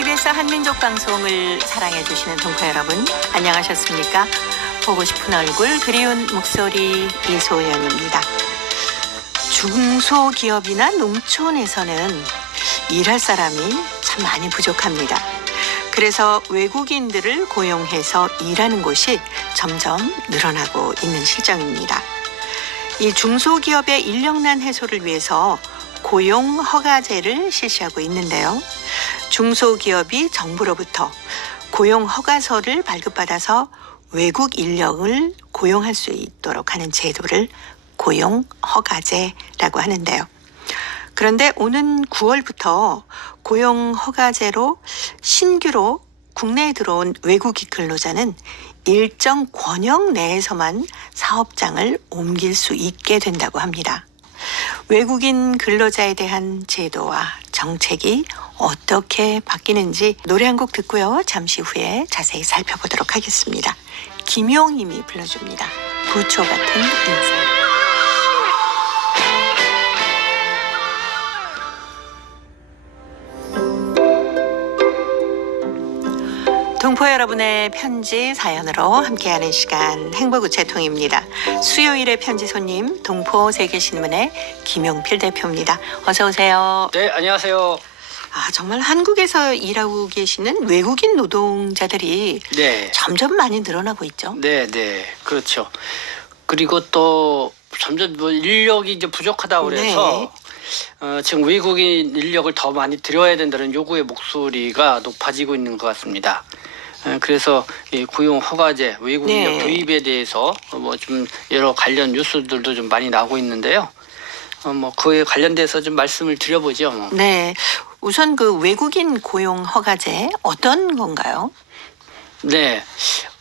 KBS 한민족 방송을 사랑해 주시는 동포 여러분, 안녕하셨습니까? 보고 싶은 얼굴, 그리운 목소리 이소연입니다. 중소기업이나 농촌에서는 일할 사람이 참 많이 부족합니다. 그래서 외국인들을 고용해서 일하는 곳이 점점 늘어나고 있는 실정입니다. 이 중소기업의 인력난 해소를 위해서 고용허가제를 실시하고 있는데요. 중소기업이 정부로부터 고용허가서를 발급받아서 외국 인력을 고용할 수 있도록 하는 제도를 고용허가제라고 하는데요. 그런데 오는 9월부터 고용허가제로 신규로 국내에 들어온 외국인 근로자는 일정 권역 내에서만 사업장을 옮길 수 있게 된다고 합니다. 외국인 근로자에 대한 제도와 정책이 어떻게 바뀌는지 노래 한 곡 듣고요. 잠시 후에 자세히 살펴보도록 하겠습니다. 김용임이 불러줍니다. 부초 같은 인생. 동포 여러분의 편지 사연으로 함께하는 시간 행복우체통입니다. 수요일의 편지 손님 동포 세계신문의 김용필 대표입니다. 어서 오세요. 네, 안녕하세요. 정말 한국에서 일하고 계시는 외국인 노동자들이 네. 점점 많이 늘어나고 있죠. 네, 네, 그렇죠. 그리고 또 점점 인력이 이제 부족하다고 그래서 지금 외국인 인력을 더 많이 들여야 된다는 요구의 목소리가 높아지고 있는 것 같습니다. 그래서 이 고용허가제 외국 인력 도입에 대해서 뭐 좀 여러 관련 뉴스들도 좀 많이 나오고 있는데요. 뭐 그에 관련돼서 좀 말씀을 드려보죠. 뭐. 네, 우선 그 외국인 고용허가제 어떤 건가요? 네,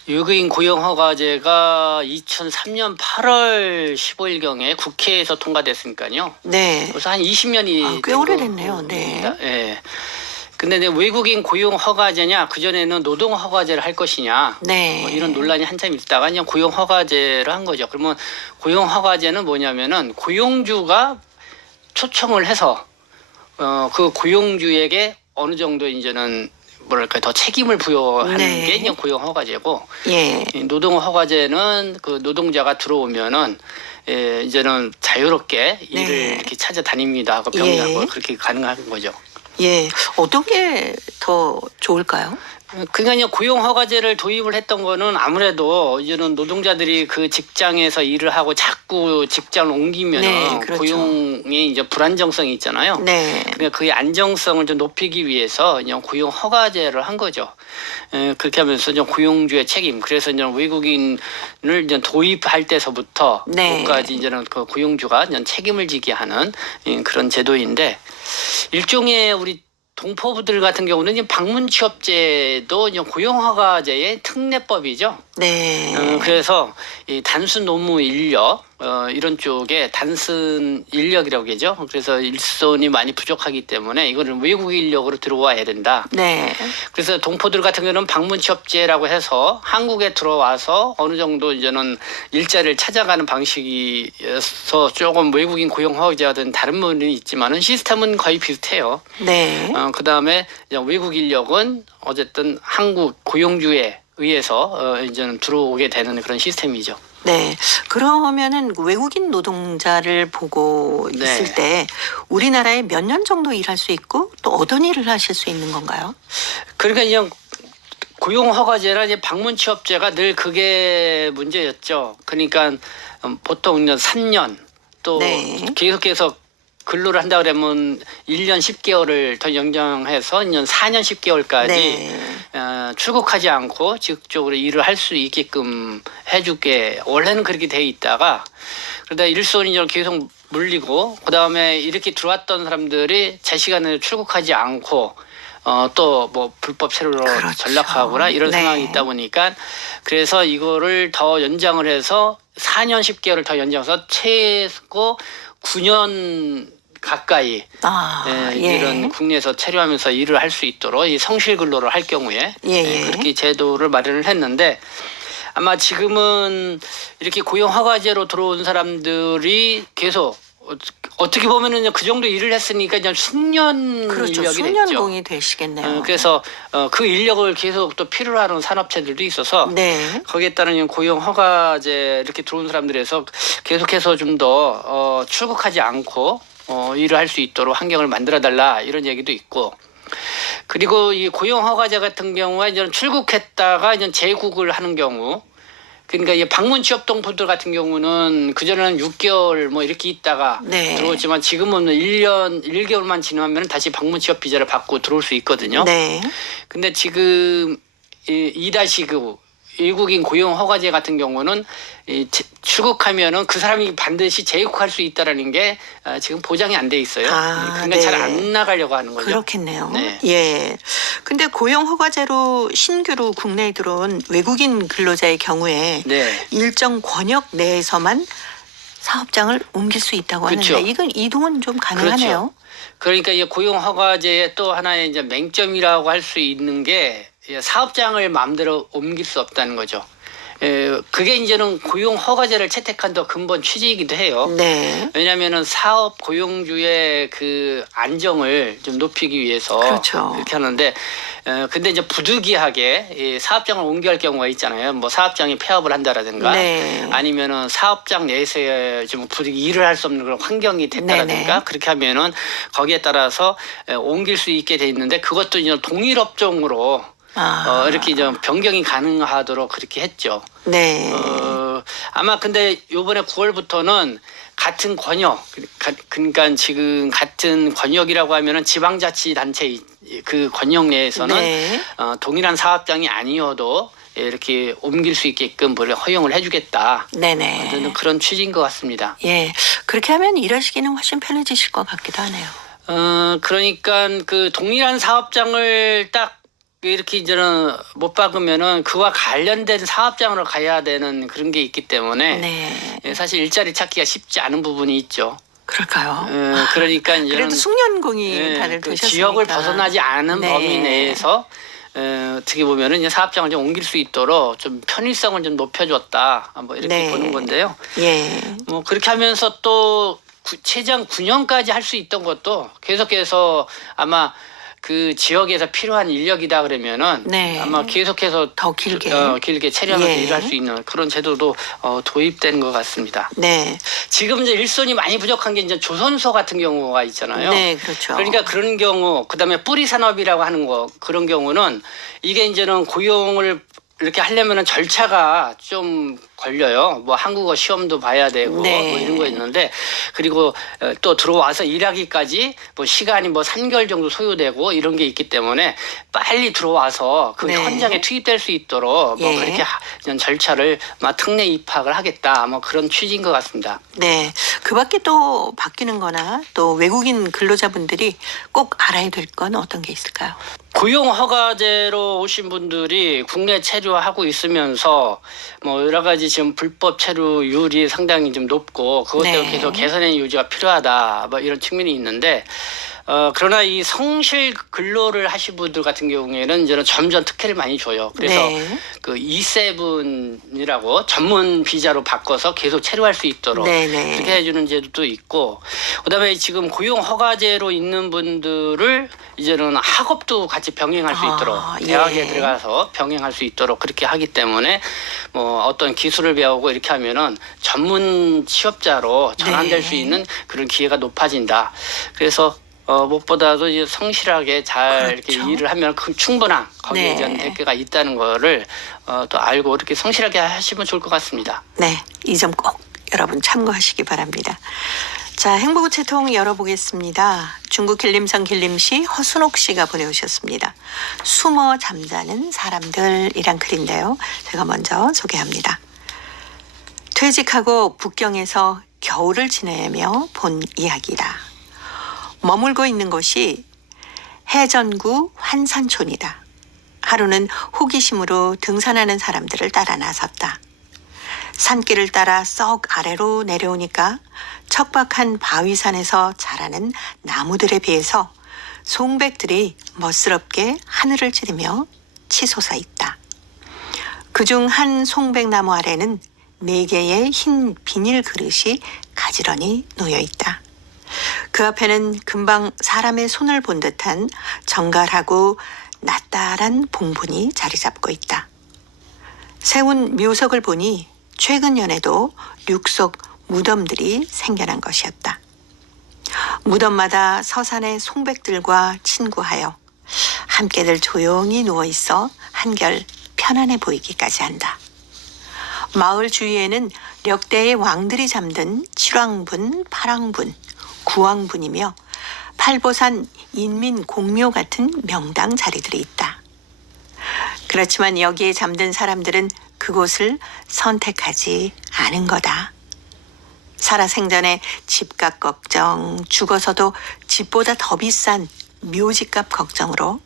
외국인 고용허가제가 2003년 8월 15일경에 국회에서 통과됐으니까요. 네. 그래서 한 20년이 꽤 오래됐네요. 네. 네. 근데 외국인 고용 허가제냐 그전에는 노동 허가제를 할 것이냐 네. 뭐 이런 논란이 한참 있다가 그냥 고용 허가제를 한 거죠. 그러면 고용 허가제는 뭐냐면은 고용주가 초청을 해서 그 고용주에게 어느 정도 이제는 뭐랄까 더 책임을 부여하는 게 그냥 고용 허가제고 노동 허가제는 그 노동자가 들어오면은 이제는 자유롭게 일을 이렇게 찾아다닙니다 하고 병행하고 그렇게 가능한 거죠. 예, 어떤 게 더 좋을까요? 그러니까 고용허가제를 도입을 했던 거는 아무래도 이제는 노동자들이 그 직장에서 일을 하고 자꾸 직장을 옮기면 그렇죠. 고용에 이제 불안정성이 있잖아요. 그러니까 그 안정성을 좀 높이기 위해서 그냥 고용허가제를 한 거죠. 그렇게 하면서 이제 고용주의 책임. 그래서 이제 외국인을 이제 도입할 때서부터 그까지 이제는 그 고용주가 이제 책임을 지게 하는 그런 제도인데 일종의 우리 동포부들 같은 경우는 방문 취업제도 고용허가제의 특례법이죠. 그래서 이 단순 노무 인력 이런 쪽에 단순 인력이라고 하죠. 그래서 일손이 많이 부족하기 때문에 이거는 외국 인력으로 들어와야 된다. 그래서 동포들 같은 경우는 방문 취업제라고 해서 한국에 들어와서 어느 정도 이제는 일자리를 찾아가는 방식이어서 조금 외국인 고용허가제와는 다른 부분이 있지만은 시스템은 거의 비슷해요. 그 다음에 외국 인력은 어쨌든 한국 고용주에 의해서 이제는 들어오게 되는 그런 시스템이죠. 그러면은 외국인 노동자를 보고 있을 때 우리나라에 몇 년 정도 일할 수 있고 또 어떤 일을 하실 수 있는 건가요? 그러니까 그냥 고용허가제라 이제 방문 취업제가 늘 그게 문제였죠. 그러니까 보통 3년 또 계속해서 근로를 한다 그러면 1년 10개월을 더 연장해서 4년 10개월까지 출국하지 않고 직접적으로 일을 할 수 있게끔 해줄게 원래는 그렇게 돼 있다가 그러다 일손이 계속 물리고 그 다음에 이렇게 들어왔던 사람들이 제 시간에 출국하지 않고 또 뭐 불법 체류로 전락하거나 이런 상황이 있다 보니까 그래서 이거를 더 연장을 해서 4년 10개월을 더 연장해서 최고 9년 가까이 이런 국내에서 체류하면서 일을 할 수 있도록 이 성실 근로를 할 경우에 그렇게 제도를 마련을 했는데 아마 지금은 이렇게 고용허가제로 들어온 사람들이 계속 어떻게 보면은 그 정도 일을 했으니까 이제 숙련 그렇죠. 인력이 됐죠. 숙련공이 되시겠네요. 그래서 그 인력을 계속 또 필요로 하는 산업체들도 있어서 네. 거기에 따른 고용 허가제 이렇게 들어온 사람들에서 계속해서 좀 더 출국하지 않고 일을 할 수 있도록 환경을 만들어 달라 이런 얘기도 있고. 그리고 이 고용 허가제 같은 경우에 이제 출국했다가 이제 재국을 하는 경우, 그러니까 이 방문 취업 동포들 같은 경우는 그전에는 6개월 뭐 이렇게 있다가 네. 들어오지만 지금은 1년 1개월만 지나면 다시 방문 취업 비자를 받고 들어올 수 있거든요. 네. 근데 지금 이 2-9 외국인 고용 허가제 같은 경우는 출국하면은 그 사람이 반드시 재국할 수 있다라는 게 지금 보장이 안 돼 있어요. 그러니까 네. 잘 안 나가려고 하는 거죠. 그렇겠네요. 네. 예. 근데 고용 허가제로 신규로 국내에 들어온 외국인 근로자의 경우에 네. 일정 권역 내에서만 사업장을 옮길 수 있다고 그렇죠. 하는데 이건 이동은 좀 가능하네요. 그렇죠. 그러니까 이 고용 허가제의 또 하나의 이제 맹점이라고 할 수 있는 게 사업장을 마음대로 옮길 수 없다는 거죠. 그게 이제는 고용 허가제를 채택한 더 근본 취지이기도 해요. 네. 왜냐하면은 사업 고용주의 그 안정을 좀 높이기 위해서 그렇죠. 그렇게 하는데, 근데 이제 부득이하게 이 사업장을 옮겨갈 경우가 있잖아요. 뭐 사업장이 폐업을 한다라든가, 네. 아니면은 사업장 내에서 좀 부득이 일을 할 수 없는 그런 환경이 됐다라든가, 네네. 그렇게 하면은 거기에 따라서 옮길 수 있게 돼 있는데 그것도 이제 동일 업종으로 이렇게 좀 변경이 가능하도록 그렇게 했죠. 네. 아마 근데 요번에 9월부터는 같은 권역, 그러니까 지금 같은 권역이라고 하면은 지방자치단체 그 권역 내에서는 네. 동일한 사업장이 아니어도 이렇게 옮길 수 있게끔 허용을 해주겠다. 네네. 저는 그런 취지인 것 같습니다. 예. 그렇게 하면 일하시기는 훨씬 편해지실 것 같기도 하네요. 그러니까 그 동일한 사업장을 딱 이렇게 이제는 못 박으면은 그와 관련된 사업장으로 가야 되는 그런 게 있기 때문에 네. 사실 일자리 찾기가 쉽지 않은 부분이 있죠. 그럴까요? 그러니까 이제는 그래도 숙련공이 다들 그 되셨으니까. 지역을 벗어나지 않은 네. 범위 내에서 어떻게 보면은 이제 사업장을 좀 옮길 수 있도록 좀 편의성을 좀 높여줬다. 뭐 이렇게 네. 보는 건데요. 예. 뭐 그렇게 하면서 또 최장 9년까지 할 수 있던 것도 계속해서 아마 그 지역에서 필요한 인력이다 그러면은 네. 아마 계속해서 더 길게 길게 체류하면서 예. 일할 수 있는 그런 제도도 도입된 것 같습니다. 네. 지금 이제 일손이 많이 부족한 게 이제 조선소 같은 경우가 있잖아요. 네, 그렇죠. 그러니까 그런 경우, 그다음에 뿌리 산업이라고 하는 거 그런 경우는 이게 이제는 고용을 이렇게 하려면은 절차가 좀 걸려요. 뭐 한국어 시험도 봐야 되고 네. 뭐 이런 거 있는데, 그리고 또 들어와서 일하기까지 뭐 시간이 뭐 3개월 정도 소요되고 이런 게 있기 때문에 빨리 들어와서 그 네. 현장에 투입될 수 있도록 뭐 예. 그렇게 이런 절차를 특례 입학을 하겠다. 뭐 그런 취지인 것 같습니다. 네. 그 밖에 또 바뀌는 거나 또 외국인 근로자분들이 꼭 알아야 될 건 어떤 게 있을까요? 고용 허가제로 오신 분들이 국내 체류하고 있으면서 뭐 여러 가지 지금 불법 체류율이 상당히 좀 높고 그것 때문에 네. 계속 개선의 유지가 필요하다 뭐 이런 측면이 있는데 그러나 이 성실 근로를 하신 분들 같은 경우에는 이제는 점점 특혜를 많이 줘요. 그래서 네. 그 E7이라고 전문 비자로 바꿔서 계속 체류할 수 있도록 네네. 그렇게 해주는 제도도 있고, 그다음에 지금 고용 허가제로 있는 분들을 이제는 학업도 같이 병행할 수 있도록 대학에 예. 들어가서 병행할 수 있도록 그렇게 하기 때문에 뭐 어떤 기술을 배우고 이렇게 하면은 전문 취업자로 전환될 네. 수 있는 그런 기회가 높아진다. 그래서 무엇보다도 이제 성실하게 잘 그렇죠. 이렇게 일을 하면 충분한 거기에 네. 대한 대가가 있다는 거를 또 알고 이렇게 성실하게 하시면 좋을 것 같습니다. 네. 이 점 꼭 여러분 참고하시기 바랍니다. 자, 행복우체통 열어보겠습니다. 중국 길림성 길림시 허순옥 씨가 보내오셨습니다. 숨어 잠자는 사람들이란 글인데요. 제가 먼저 소개합니다. 퇴직하고 북경에서 겨울을 지내며 본 이야기다. 머물고 있는 곳이 해전구 환산촌이다. 하루는 호기심으로 등산하는 사람들을 따라 나섰다. 산길을 따라 썩 아래로 내려오니까 척박한 바위산에서 자라는 나무들에 비해서 송백들이 멋스럽게 하늘을 찌르며 치솟아 있다. 그중 한 송백나무 아래는 4개의 흰 비닐 그릇이 가지런히 놓여 있다. 그 앞에는 금방 사람의 손을 본 듯한 정갈하고 낯달한 봉분이 자리 잡고 있다. 세운 묘석을 보니 최근 연에도 륙속 무덤들이 생겨난 것이었다. 무덤마다 서산의 송백들과 친구하여 함께들 조용히 누워있어 한결 편안해 보이기까지 한다. 마을 주위에는 력대의 왕들이 잠든 7왕분, 8왕분, 9왕분이며 팔보산 인민공묘 같은 명당 자리들이 있다. 그렇지만 여기에 잠든 사람들은 그곳을 선택하지 않은 거다. 살아생전에 집값 걱정, 죽어서도 집보다 더 비싼 묘지값 걱정으로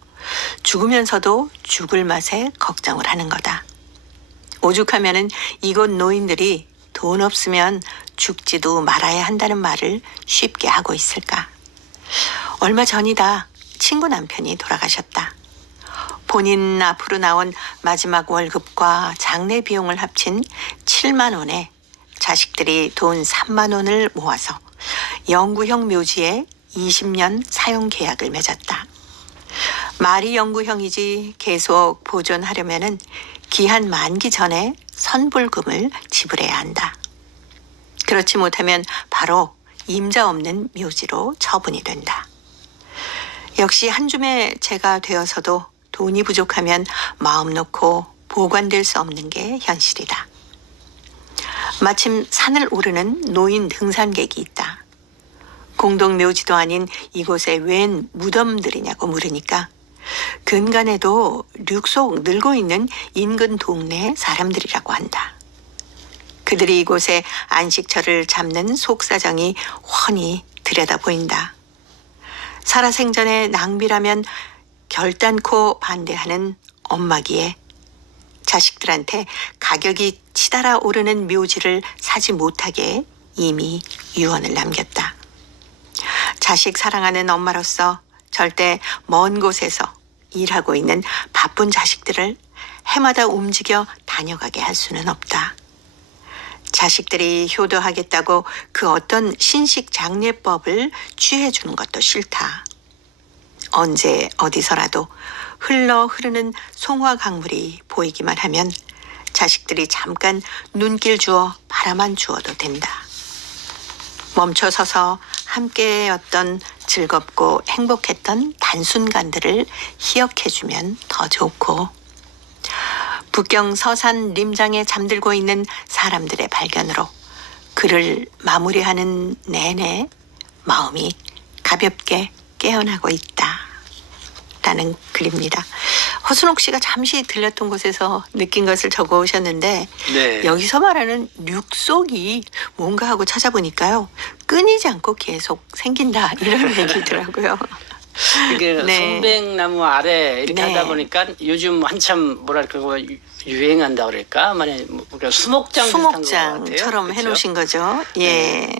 죽으면서도 죽을 맛에 걱정을 하는 거다. 오죽하면은 이곳 노인들이 돈 없으면 죽지도 말아야 한다는 말을 쉽게 하고 있을까. 얼마 전이다 친구 남편이 돌아가셨다. 본인 앞으로 나온 마지막 월급과 장례 비용을 합친 7만 원에 자식들이 돈 3만 원을 모아서 영구형 묘지에 20년 사용 계약을 맺었다. 말이 영구형이지 계속 보존하려면은 기한 만기 전에 선불금을 지불해야 한다. 그렇지 못하면 바로 임자 없는 묘지로 처분이 된다. 역시 한 줌의 재가 되어서도 돈이 부족하면 마음 놓고 보관될 수 없는 게 현실이다. 마침 산을 오르는 노인 등산객이 있다. 공동묘지도 아닌 이곳에 웬 무덤들이냐고 물으니까 근간에도 륙속 늘고 있는 인근 동네 사람들이라고 한다. 그들이 이곳에 안식처를 잡는 속사정이 훤히 들여다 보인다. 살아생전에 낭비라면 결단코 반대하는 엄마기에 자식들한테 가격이 치달아 오르는 묘지를 사지 못하게 이미 유언을 남겼다. 자식 사랑하는 엄마로서 절대 먼 곳에서 일하고 있는 바쁜 자식들을 해마다 움직여 다녀가게 할 수는 없다. 자식들이 효도하겠다고 그 어떤 신식 장례법을 취해주는 것도 싫다. 언제 어디서라도 흘러 흐르는 송화 강물이 보이기만 하면 자식들이 잠깐 눈길 주어 바라만 주어도 된다. 멈춰서서 함께였던 즐겁고 행복했던 단순간들을 기억해주면 더 좋고, 북경 서산 림장에 잠들고 있는 사람들의 발견으로 글을 마무리하는 내내 마음이 가볍게 깨어나고 있다 라는 글입니다. 허순옥 씨가 잠시 들렸던 곳에서 느낀 것을 적어 오셨는데, 네. 여기서 말하는 륙속이 뭔가 하고 찾아보니까요, 끊이지 않고 계속 생긴다 이런 얘기더라고요. 이게 네. 송백나무 아래 이렇게 네. 하다 보니까 요즘 한참 뭐랄까 유행한다 그럴까, 만약 수목장 비슷한 것 같아요. 수목장처럼 그렇죠? 해놓으신 거죠. 예.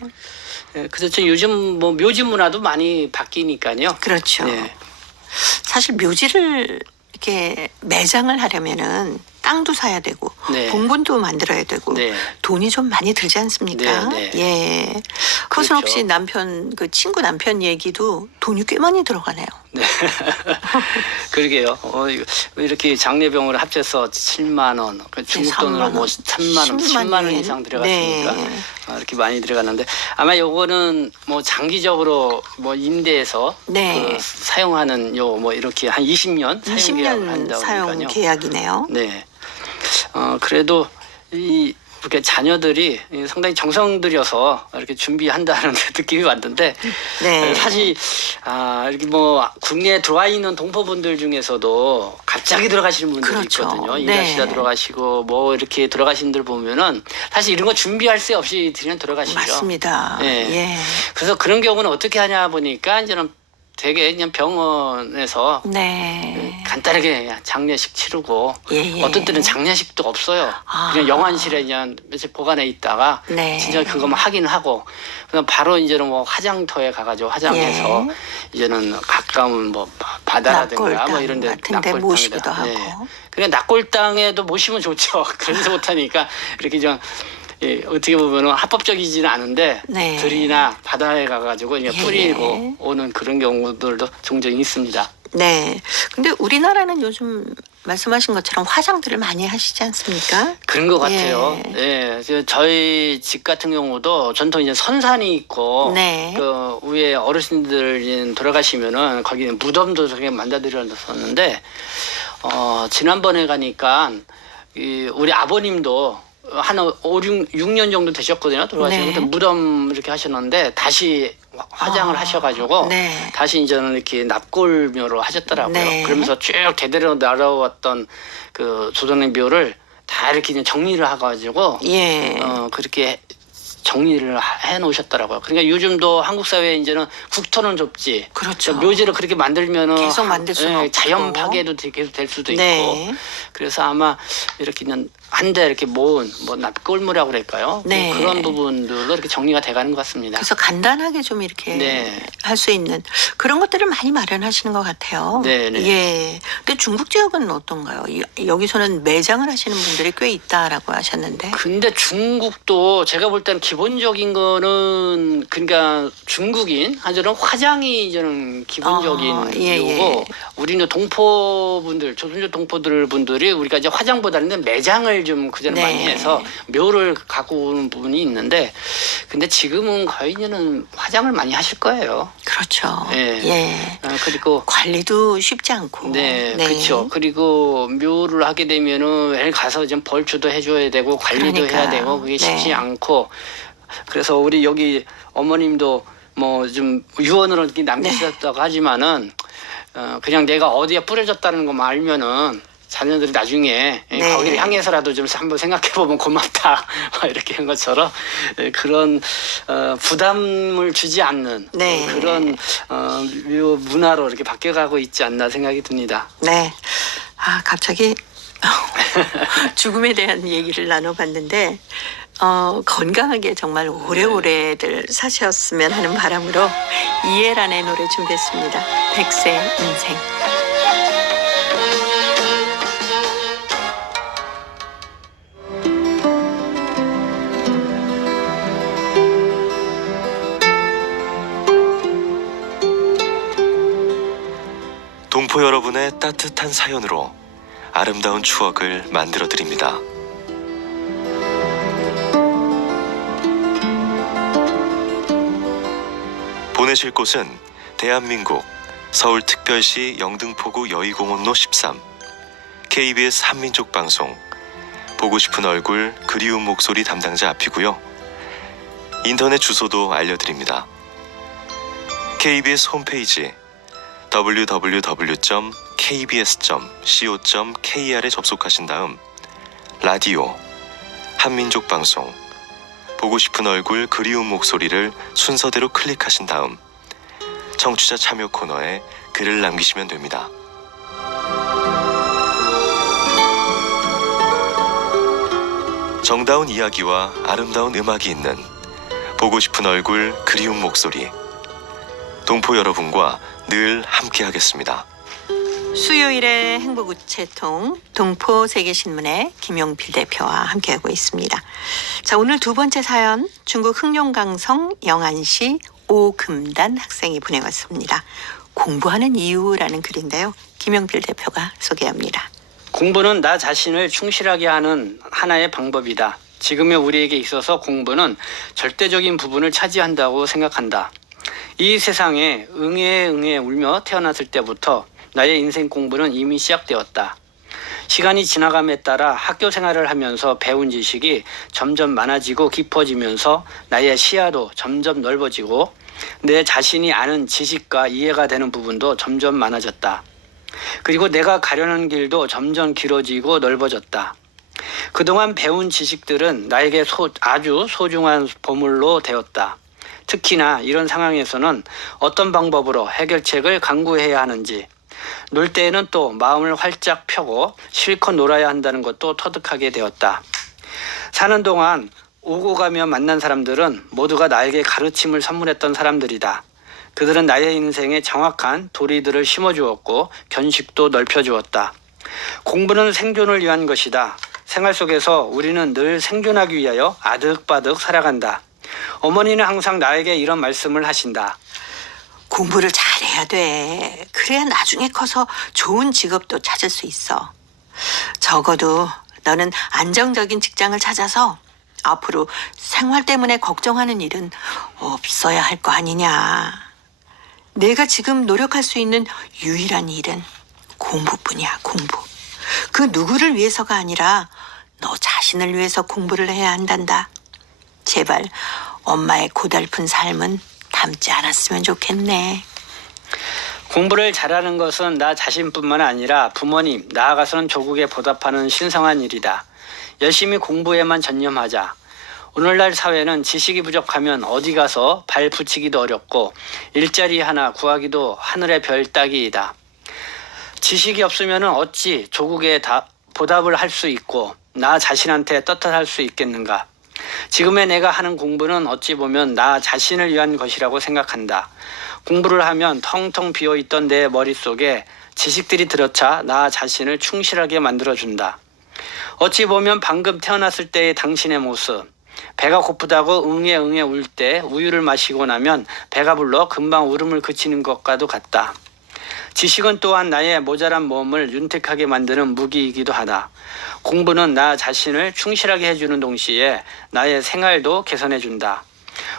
네. 그래서 요즘 뭐 묘지 문화도 많이 바뀌니까요. 그렇죠. 네. 사실 묘지를 이렇게 매장을 하려면은 땅도 사야 되고, 네. 봉분도 만들어야 되고, 네. 돈이 좀 많이 들지 않습니까? 네, 네. 예. 그렇죠. 허순옥 씨 남편, 그 친구 남편 얘기도 돈이 꽤 많이 들어가네요. 네. 그러게요. 이렇게 장례병을 합쳐서 7만 원, 중국 돈으로 뭐 3만 원, 10만 원 이상 들어갔으니까 네. 이렇게 많이 들어갔는데, 아마 요거는 뭐 장기적으로 뭐 임대해서 네. 그 사용하는 요 뭐 이렇게 한 20년 사용 계약을 20년 한다고 사용 하니까요. 계약이네요. 네. 그래도 이렇게 자녀들이 상당히 정성 들여서 이렇게 준비한다는 느낌이 왔는데, 네. 사실 이렇게 뭐 국내에 들어와 있는 동포분들 중에서도 갑자기 들어가시는 분들이 그렇죠. 있거든요. 네. 일하시다 들어가시고 뭐 이렇게 들어가신 분들 보면은 사실 이런 거 준비할 새 없이 그냥 들어가시죠. 맞습니다. 네. 예. 그래서 그런 경우는 어떻게 하냐 보니까 이제는 되게 그냥 병원에서 네. 간단하게 장례식 치르고, 예, 예. 어떤 때는 장례식도 없어요. 아. 그냥 영안실에 그냥 며칠 보관해 있다가 네. 진짜 그거만 확인하고 그냥 바로 이제는 뭐 화장터에 가가지고 화장해서 예. 이제는 가까운 뭐 바다라든가 뭐 납골당 이런 데 같은 데 모시기도 하고. 그냥 낙골당에도 모시면 좋죠. 그러지 못하니까 이렇게 좀 어떻게 보면 합법적이지는 않은데 네. 들이나 바다에 가가지고 이제 예. 뿌리고 오는 그런 경우들도 종종 있습니다. 네. 근데 우리나라는 요즘 말씀하신 것처럼 화장들을 많이 하시지 않습니까? 그런 것 같아요. 예. 저희 집 같은 경우도 전통 이제 선산이 있고 네. 그 위에 어르신들 돌아가시면은 거기는 무덤도 저렇게 만들어드렸었는데 지난번에 가니까 우리 아버님도 한 6년 정도 되셨거든요. 돌아가시는 네. 데 무덤 이렇게 하셨는데 다시 화장을 하셔가지고 네. 다시 이제는 이렇게 납골묘로 하셨더라고요. 네. 그러면서 쭉 대대로 날아왔던 그 조선의 묘를 다 이렇게 그냥 정리를 해가지고 예. 그렇게 정리를 해 놓으셨더라고요. 그러니까 요즘도 한국 사회에 이제는 국토는 좁지. 그렇죠. 묘지를 그렇게 만들면은 계속 만들 수는 없고. 자연 파괴도 계속 될 수도 네. 있고. 그래서 아마 이렇게 한데 이렇게 모은 뭐 납골무라고 그럴까요? 네. 뭐 그런 부분들로 이렇게 정리가 돼가는 것 같습니다. 그래서 간단하게 좀 이렇게 네. 할 수 있는 그런 것들을 많이 마련하시는 것 같아요. 네네. 예. 근데 중국 지역은 어떤가요? 여기서는 매장을 하시는 분들이 꽤 있다라고 하셨는데. 근데 중국도 제가 볼 때는 기본적인 거는 그러니까 중국인 하저는 화장이 저는 기본적인 예, 이유고 예. 우리는 동포분들 조선족 동포들 분들이 우리가 이제 화장보다는 매장을 좀 그전에 네. 많이 해서 묘를 갖고 오는 부분이 있는데 근데 지금은 거의 이제는 화장을 많이 하실 거예요. 그렇죠. 예. 예. 그리고 관리도 쉽지 않고. 네, 그렇죠. 그리고 묘를 하게 되면은 애 가서 좀 벌초도 해줘야 되고 관리도 그러니까요. 해야 되고 그게 쉽지 네. 않고 그래서 우리 여기 어머님도 뭐 좀 유언으로 이렇게 남기셨다고 하지만은 그냥 내가 어디에 뿌려졌다는 것만 알면은 자녀들이 나중에 네. 거기를 향해서라도 좀 한번 생각해 보면 고맙다 이렇게 한 것처럼 그런 부담을 주지 않는 네. 그런 묘 문화로 이렇게 바뀌어가고 있지 않나 생각이 듭니다. 네. 아, 갑자기 죽음에 대한 얘기를 나눠봤는데 건강하게 정말 오래오래들 사셨으면 하는 바람으로 이해란의 노래 준비했습니다. 백세 인생. 동포 여러분의 따뜻한 사연으로 아름다운 추억을 만들어 드립니다. 보내실 곳은 대한민국 서울특별시 영등포구 여의공원로 13 KBS 한민족방송 보고 싶은 얼굴 그리운 목소리 담당자 앞이고요. 인터넷 주소도 알려드립니다. KBS 홈페이지 www.kbs.co.kr에 접속하신 다음 라디오, 한민족방송, 보고 싶은 얼굴 그리운 목소리를 순서대로 클릭하신 다음 청취자 참여 코너에 글을 남기시면 됩니다. 정다운 이야기와 아름다운 음악이 있는 보고 싶은 얼굴 그리운 목소리 동포 여러분과 늘 함께하겠습니다. 수요일의 행복우체통 동포세계신문의 김용필 대표와 함께하고 있습니다. 자, 오늘 두 번째 사연 중국 흑룡강성 영안시 오금단 학생이 보내왔습니다. 공부하는 이유라는 글인데요. 김용필 대표가 소개합니다. 공부는 나 자신을 충실하게 하는 하나의 방법이다. 지금의 우리에게 있어서 공부는 절대적인 부분을 차지한다고 생각한다. 이 세상에 응애 울며 태어났을 때부터 나의 인생 공부는 이미 시작되었다. 시간이 지나감에 따라 학교 생활을 하면서 배운 지식이 점점 많아지고 깊어지면서 나의 시야도 점점 넓어지고 내 자신이 아는 지식과 이해가 되는 부분도 점점 많아졌다. 그리고 내가 가려는 길도 점점 길어지고 넓어졌다. 그동안 배운 지식들은 나에게 아주 소중한 보물로 되었다. 특히나 이런 상황에서는 어떤 방법으로 해결책을 강구해야 하는지, 놀 때에는 또 마음을 활짝 펴고 실컷 놀아야 한다는 것도 터득하게 되었다. 사는 동안 오고 가며 만난 사람들은 모두가 나에게 가르침을 선물했던 사람들이다. 그들은 나의 인생에 정확한 도리들을 심어주었고 견식도 넓혀주었다. 공부는 생존을 위한 것이다. 생활 속에서 우리는 늘 생존하기 위하여 아득바득 살아간다. 어머니는 항상 나에게 이런 말씀을 하신다. 공부를 잘해야 돼. 그래야 나중에 커서 좋은 직업도 찾을 수 있어. 적어도 너는 안정적인 직장을 찾아서 앞으로 생활 때문에 걱정하는 일은 없어야 할 거 아니냐. 내가 지금 노력할 수 있는 유일한 일은 공부뿐이야, 공부. 그 누구를 위해서가 아니라 너 자신을 위해서 공부를 해야 한단다. 제발 엄마의 고달픈 삶은 담지 않았으면 좋겠네. 공부를 잘하는 것은 나 자신뿐만 아니라 부모님, 나아가서는 조국에 보답하는 신성한 일이다. 열심히 공부에만 전념하자. 오늘날 사회는 지식이 부족하면 어디 가서 발 붙이기도 어렵고 일자리 하나 구하기도 하늘의 별 따기이다. 지식이 없으면 어찌 조국에 보답을 할 수 있고 나 자신한테 떳떳할 수 있겠는가. 지금의 내가 하는 공부는 어찌 보면 나 자신을 위한 것이라고 생각한다. 공부를 하면 텅텅 비어있던 내 머릿속에 지식들이 들어차 나 자신을 충실하게 만들어준다. 어찌 보면 방금 태어났을 때의 당신의 모습, 배가 고프다고 응애 울 때 우유를 마시고 나면 배가 불러 금방 울음을 그치는 것과도 같다. 지식은 또한 나의 모자란 몸을 윤택하게 만드는 무기이기도 하다. 공부는 나 자신을 충실하게 해주는 동시에 나의 생활도 개선해준다.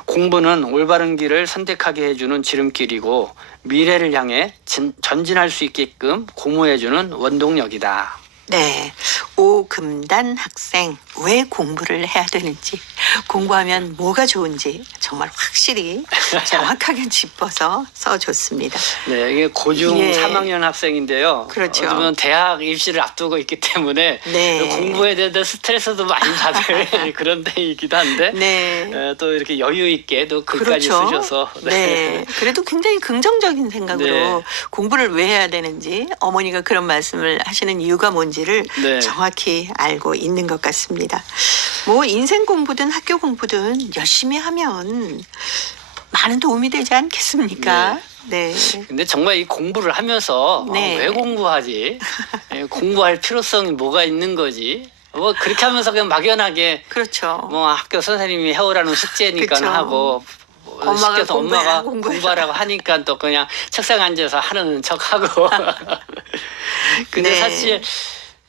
공부는 올바른 길을 선택하게 해주는 지름길이고 미래를 향해 전진할 수 있게끔 고무해주는 원동력이다. 네, 오금단 학생 왜 공부를 해야 되는지, 공부하면 뭐가 좋은지 정말 확실히 정확하게 짚어서 써줬습니다. 네, 이게 고중 3학년 학생인데요. 그렇죠. 어쩌면 대학 입시를 앞두고 있기 때문에 공부에 대한 스트레스도 많이 받을 그런 때이기도 한데 또 이렇게 여유 있게 또 글까지 쓰셔서 그래도 굉장히 긍정적인 생각으로 공부를 왜 해야 되는지, 어머니가 그런 말씀을 하시는 이유가 뭔지를 정확히 알고 있는 것 같습니다. 뭐 인생 공부든 학교 공부든 열심히 하면 많은 도움이 되지 않겠습니까? 근데 정말 이 공부를 하면서 왜 공부하지? 공부할 필요성이 뭐가 있는 거지? 뭐 그렇게 하면서 그냥 막연하게 뭐 학교 선생님이 해오라는 숙제니까 하고 시켜서 엄마가 공부하라고 하니까 또 그냥 책상에 앉아서 하는 척하고 근데 사실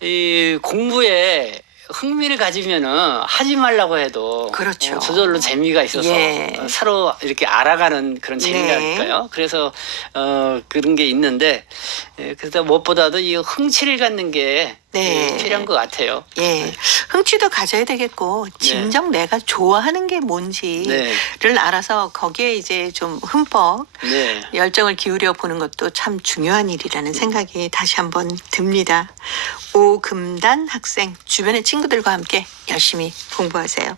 이 공부에 흥미를 가지면은 하지 말라고 해도 저절로 재미가 있어서 서로 이렇게 알아가는 그런 재미랄까요? 그래서 그런 게 있는데 그래서 무엇보다도 이 흥치를 갖는 게 필요한 것 같아요. 흥취도 가져야 되겠고 진정 내가 좋아하는 게 뭔지를 알아서 거기에 이제 좀 흠뻑 열정을 기울여 보는 것도 참 중요한 일이라는 생각이 다시 한번 듭니다. 오금단 학생, 주변의 친구들과 함께 열심히 공부하세요.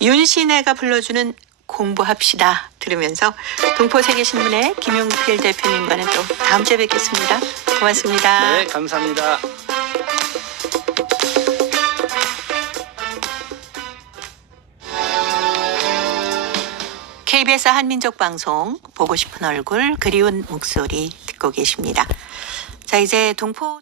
윤신혜가 불러주는 공부합시다 들으면서 동포세계신문의 김용필 대표님과는 또 다음 주에 뵙겠습니다. 고맙습니다. 네, 감사합니다. KBS 한민족 방송 보고 싶은 얼굴 그리운 목소리 듣고 계십니다. 자, 이제 동포